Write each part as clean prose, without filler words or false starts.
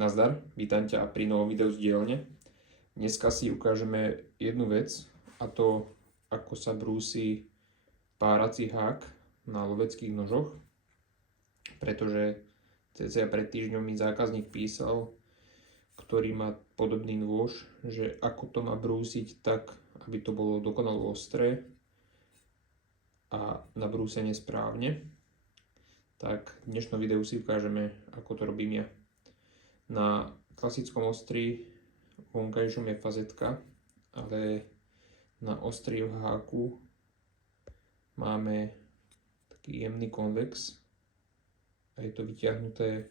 Nazdar, vítam ťa pri novom videu z dielne. Dneska si ukážeme jednu vec, a to ako sa brúsi párací hák na loveckých nožoch, pretože cca pred týždňom mi zákazník písal, ktorý má podobný nôž, že ako to má brúsiť tak, aby to bolo dokonale ostré a na brúsenie správne. Tak v dnešnom videu si ukážeme, ako to robím ja. Na klasickom ostri vonkajšom je fazetka, ale na ostri v háku máme taký jemný konvex a je to vyťahnuté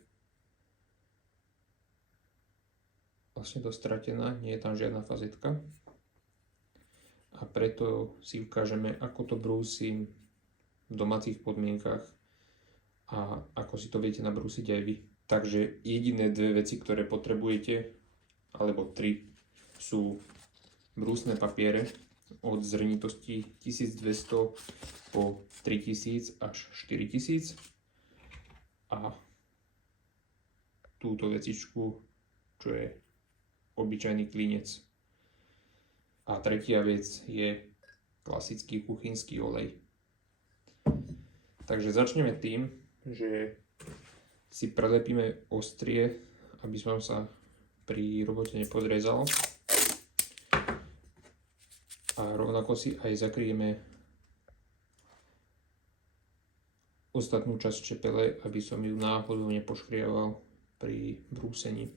vlastne do stratená, nie je tam žiadna fazetka. A preto si ukážeme, ako to brúsim v domácich podmienkach a ako si to viete nabrúsiť aj vy. Takže jediné dve veci, ktoré potrebujete, alebo tri, sú brúsne papiere od zrnitosti 1200 po 3000 až 4000 a túto vecičku, čo je obyčajný klinec. A tretia vec je klasický kuchynský olej. Takže začneme tým, že si prelepíme ostrie, aby som sa pri robote nepodrezal. A rovnako si aj zakryjeme ostatnú časť čepele, aby som ju náhodou nepoškriaval pri brúsení.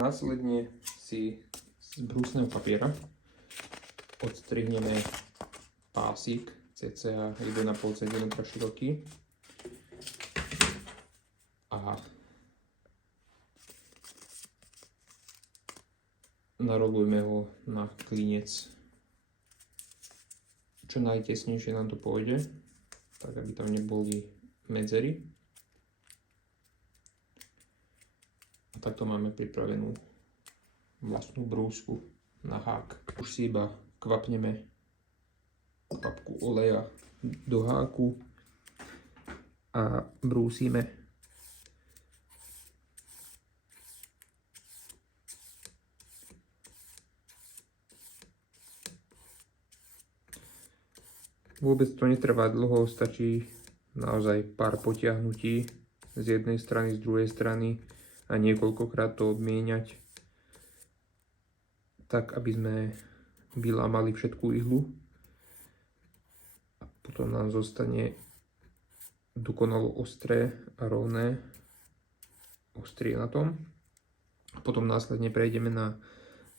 Následne si z brúsneho papiera odstrihneme pásik cca 1,5 cm široký a narolujme ho na klinec. Čo najtesnejšie nám to pôjde, tak aby tam neboli medzery. A takto máme pripravenú vlastnú brúsku na hák. Už si iba kvapneme kvapku oleja do háku a brúsime. Vôbec to netrvá dlho, stačí naozaj pár potiahnutí z jednej strany, z druhej strany a niekoľkokrát to obmieniať, tak aby sme vylámali všetku ihlu. A potom nám zostane dokonalo ostré a rovné ostrie na tom. A potom následne prejdeme na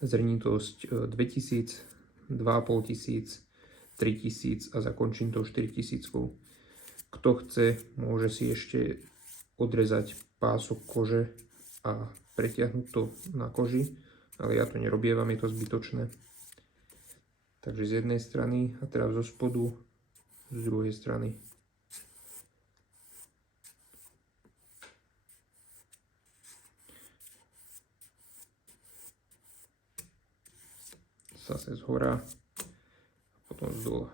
zrnitosť 2000, 2500, 3000 a zakončím to 4000. Kto chce, môže si ešte odrezať pások kože a pretiahnuť to na koži, ale ja to nerobievam, je to zbytočné. Takže z jednej strany a teraz zo spodu, z druhej strany. Zase z hora a potom z dola.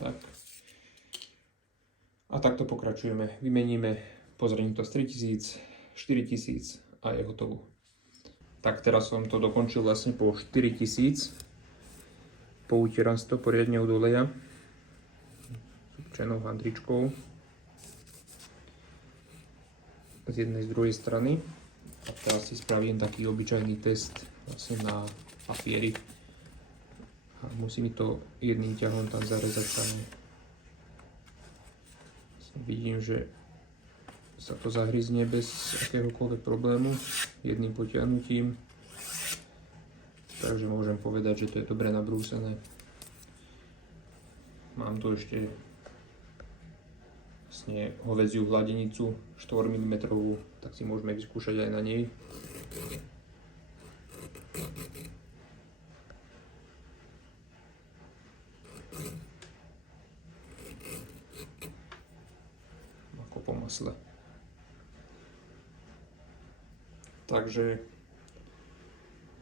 Tak. A takto pokračujeme. Vymeníme pozrieť to z 3000, 4000 a je hotovo. Tak teraz som to dokončil vlastne po 4000. Poutieram si to poriadne od oleja s obyčajnou handričkou z jednej z druhej strany. A teraz si spravím taký obyčajný test vlastne na papieri. A musí mi to jedným ťahom tam zarezať samé. Vidím, že sa to zahryzne bez akéhokoľvek problému jedným potiahnutím. Takže môžem povedať, že to je dobre nabrúsené. Mám tu ešte vlastne hovädziu hladenicu 4 mm, tak si môžeme vyskúšať aj na nej. Ako po masle. Takže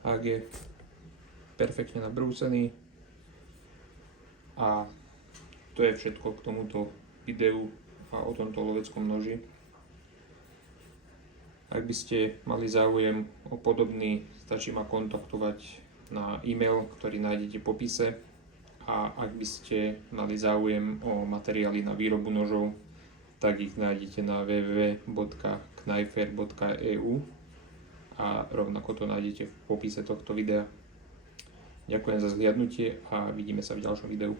hák je perfektne nabrúsený a to je všetko k tomuto videu a o tomto loveckom noži. Ak by ste mali záujem o podobný, stačí ma kontaktovať na e-mail, ktorý nájdete v popise. A ak by ste mali záujem o materiály na výrobu nožov, tak ich nájdete na www.kneifer.eu a rovnako to nájdete v popise tohto videa. Ďakujem za zhliadnutie a vidíme sa v ďalšom videu.